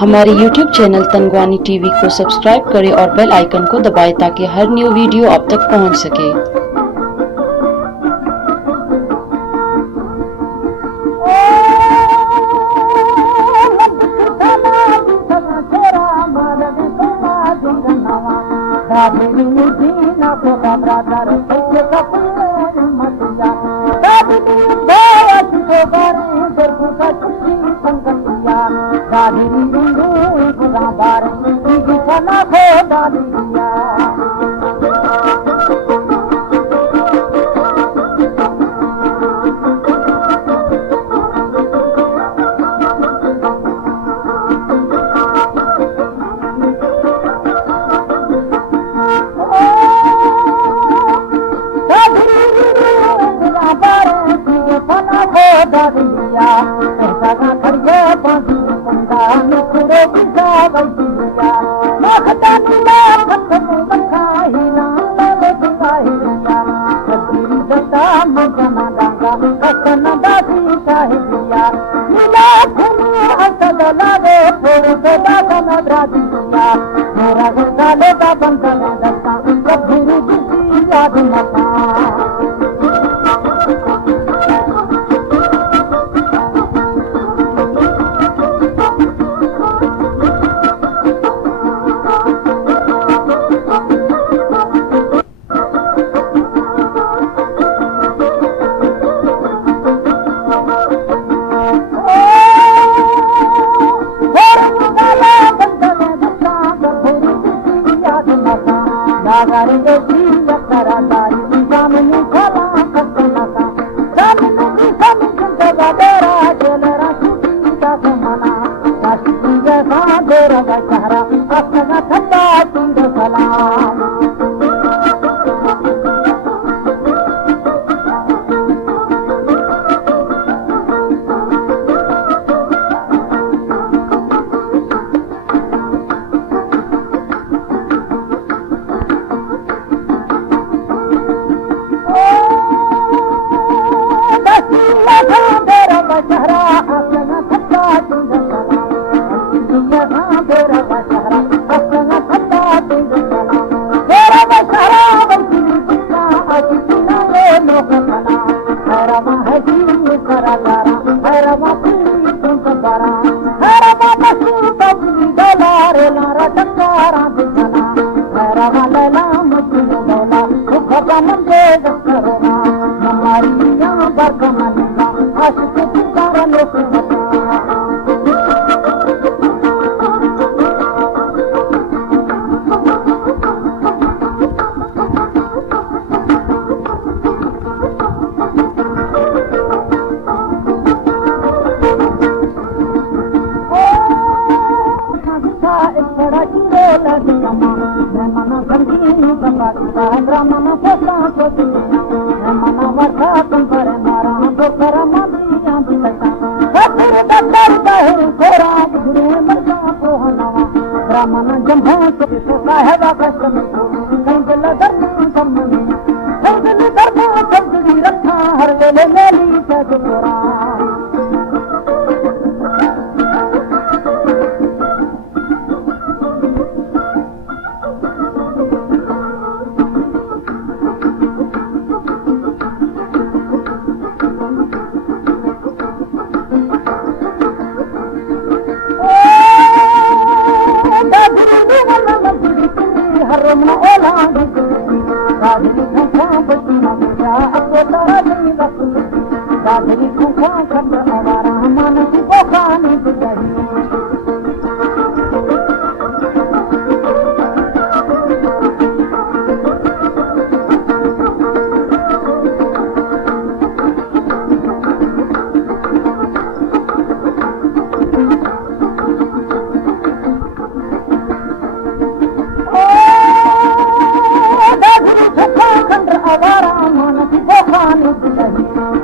हमारे YouTube channel तनगवानी टीवी को सब्सक्राइब करें और बेल आइकन को दबाएं ताकि हर न्यू वीडियो आप तक पहुंच सके।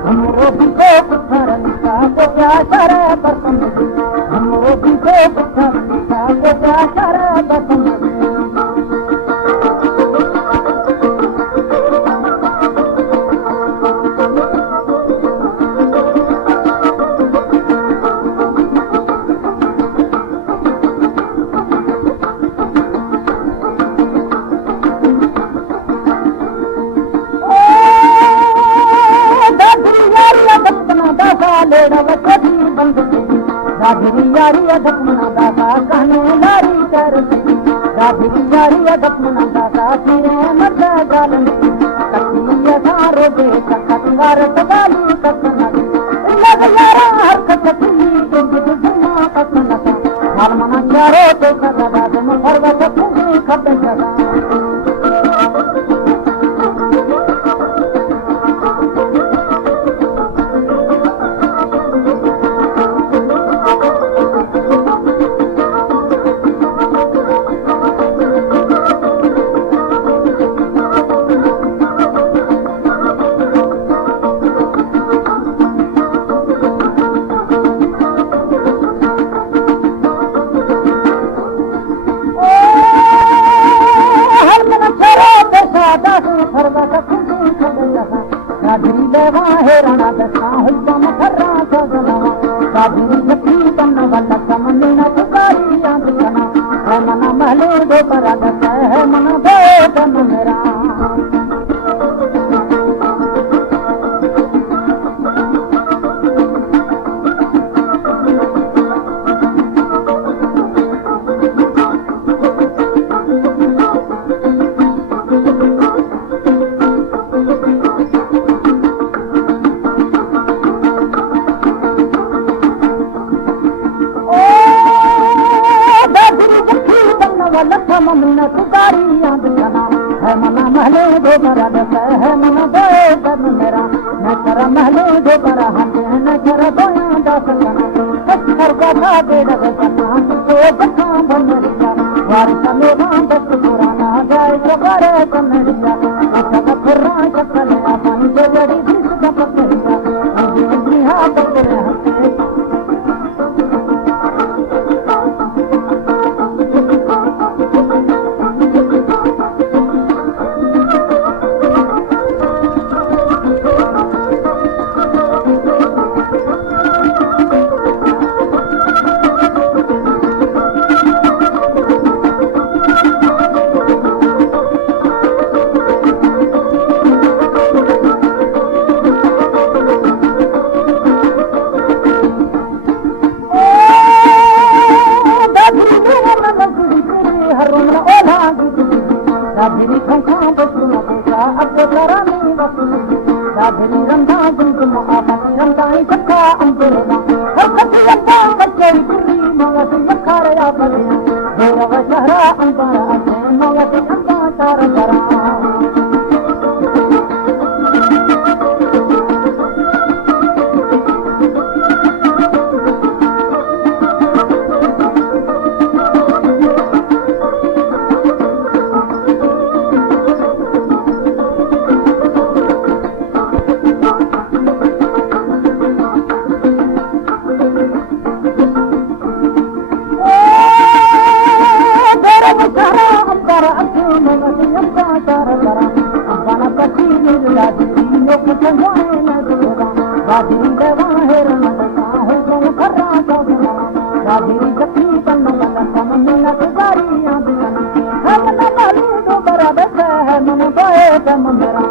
Come on, क्या करे पसंद हमरो पीछे को क्या करे पसंद राधरी यारी अधपना दादा कहने लारी कर राधरी यारी अधपना दादा फिरे मत गालन कटिया सारो दे कटवार तबाली कटना लग यारा हर कटली तुम जुमा कटना माल मना चारो तो कदा तुम पर्वत पूरी खप सदा राधरी लेवा हेराना दसा हुल्ला मखरा सजना राधरी लखी बन्न वाला समने न पुकारी आंदना है मना महले दो परा दसा है मना दो तन मेरा मना तुकारी याद करना है मना महले दो बरा दसा है मना दो तन मेरा न कर महले दो बरा हंस न कर दोया दस करना हर का बेड़ा करना तो बखा बनरिया वार चले दस पुराना जाए तो करे कन्हैया अच्छा फुर्रा चक्कर पानी से जड़ी दिस का पकड़िया जी हां पकड़े राधरी खंखा बसुना पूजा अब करानी बसुना राधरी रंधा गुंगुम आपनी रंधाई सखा अंबरेना हर कति अब्बा कचरी पुरी मवसी यखारया बलिया देरव शहरा अंबरा असे मवसी अंबा तार करा राधरी देवा हेरना दसा हुल्ला मखरा सजना राधरी लखी बन्न वाला समने न तुकारी आंदना है मना महले दो बरा दसा है मना दोए तन मेरा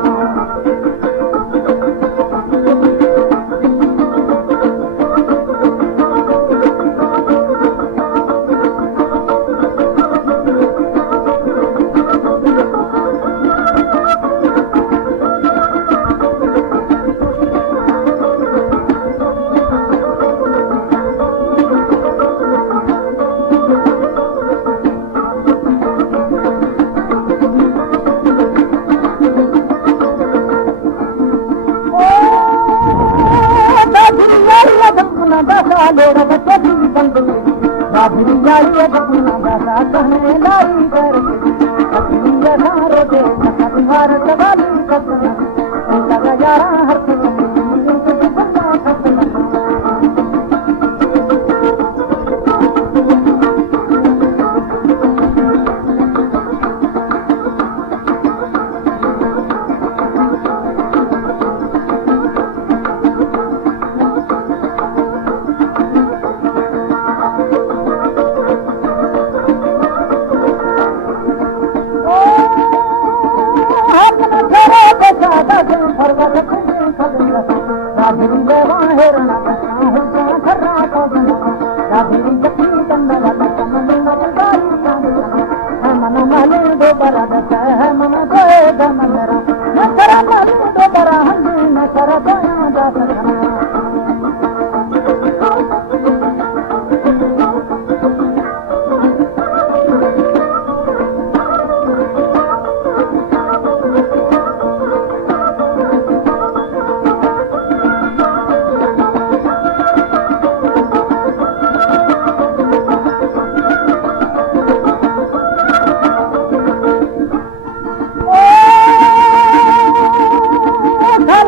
राधरी यारी अधपना दादा कहने लाई कर कटिया सारो दे कटवार तबाली कटना लगा यारा हर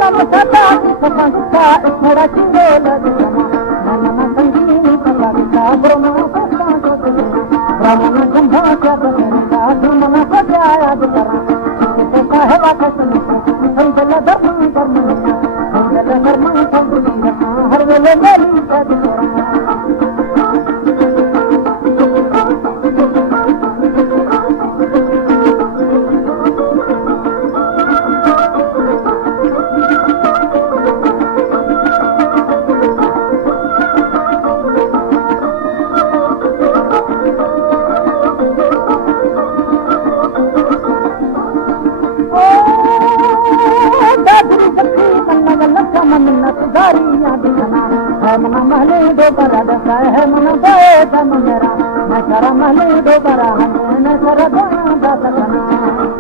कम सदा सपंता थोड़ा चिंगोल जमा मन संगीनी पकड़ता ब्रह्मा पस्ता तो ब्रह्मा संभा क्या करता तुमना सजाया करा तो कहवा कसम संजल दर्शन करना संजल कर्म संजल हर वेले मेरी सद मन्नत गारियां दिखना है मना महले दो बरा दसा है मना बोए दम मेरा मैं करा महले दो बरा है मैं करा दो दासना